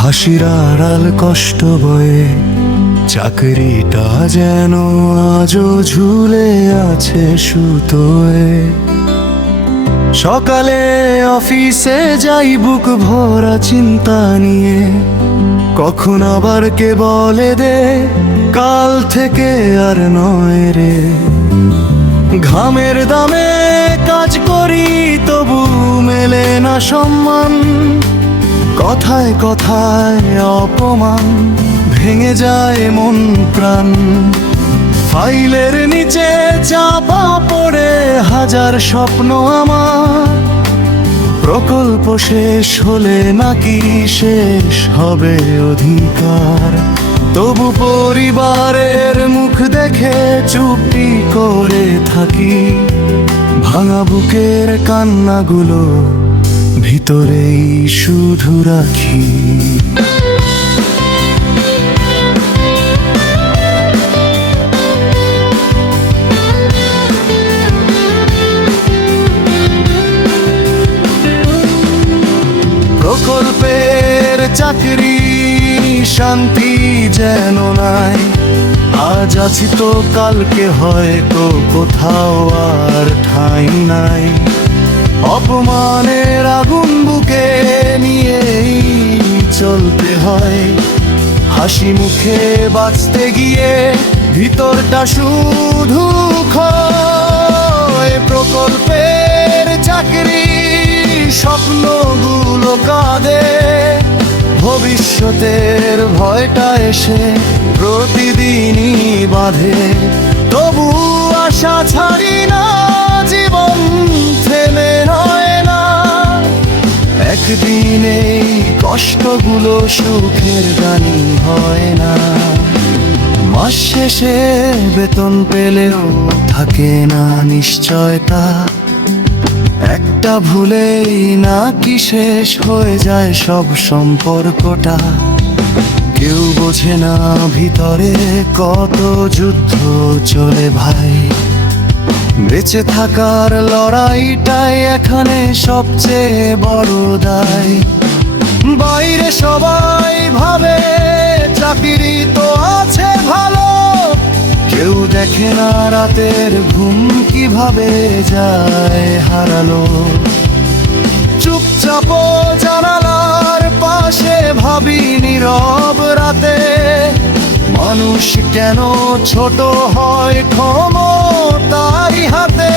হাসির আড়াল কষ্ট বয়ে চাকরিটা যেন আজও ঝুলে আছে সুতোয়। সকালে অফিসে যাই বুক ভরা চিন্তা নিয়ে, কখন আবার কে বলে দে কাল থেকে আর নয় রে। ঘামের দামে কাজ করি তবু মেলে না সম্মান, কথায় কথায় অপমান ভেঙে যায় মন প্রাণ। ফাইলের নিচে চাপা পড়ে হাজার স্বপ্ন আমার, প্রকল্প শেষ হলে নাকি শেষ হবে অধিকার। তবু পরিবারের মুখ দেখে চুপটি করে থাকি, ভাঙা বুকের কান্নাগুলো ভিতরেই শুধু রাখি। প্রকল্পের চাকরি শান্তি যেন নাই, আজ আছি তো কালকে হয়তো কোথাও আর ঠাঁই নাই। অপমানের আগুন বুকে নিয়েই চলতে হয়, হাসি মুখে বাঁচতে গিয়ে ভিতরটা শুধু ক্ষয়। প্রকল্পের চাকরি স্বপ্নগুলো কাঁদে, ভবিষ্যতের ভয়টা এসে প্রতিদিনই বাঁধে। তবু আশা ছাড়ি না, জীবন থেমে হয় না। একদিন এই কষ্টগুলো সুখের গানি হয় না। মাস শেষে বেতন পেলেও থাকে না নিশ্চয়তা, একটা ভুলেই নাকি শেষ হয়ে যায় সব সম্পর্কটা। কেউ বোঝে না ভিতরে কত যুদ্ধ চলে ভাই, বেঁচে থাকার লড়াইটাই এখানে সবচেয়ে বড় দায়। বাইরে সবাই ভাবে চাকরি তো আছে ভালো, কেউ দেখে না রাতের ঘুম কিভাবে যায় হারালো। চুপচাপ জানালার পাশে ভাবি নীরব রাতে, মানুষ কেন ছোট হয় ক্ষমতার হাতে।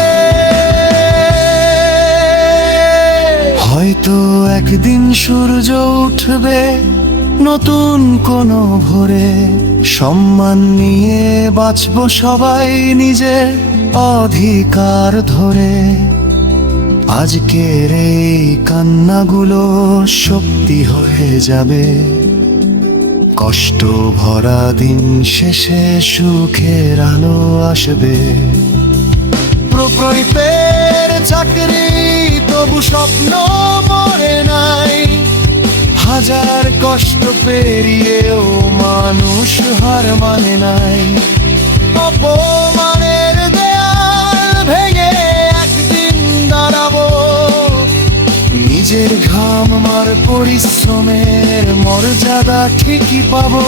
হয়তো একদিন সূর্য উঠবে নতুন কোনো ভোরে, সম্মান নিয়ে বাঁচব সবাই নিজের অধিকার ধরে। আজকের এই কান্নাগুলো শক্তি হয়ে যাবে, কষ্ট ভরা দিন শেষে সুখের আলো আসবে। প্রকল্পের চাকরি তবু স্বপ্ন মরে নাই, হাজার কষ্ট পেরিয়েও মানুষ হার মানে নাই। অপমানের দেয়াল ভেঙে একদিন দাঁড়াবো, নিজের ঘাম আর পরিশ্রমের মর্যাদা ঠিকই পাবো।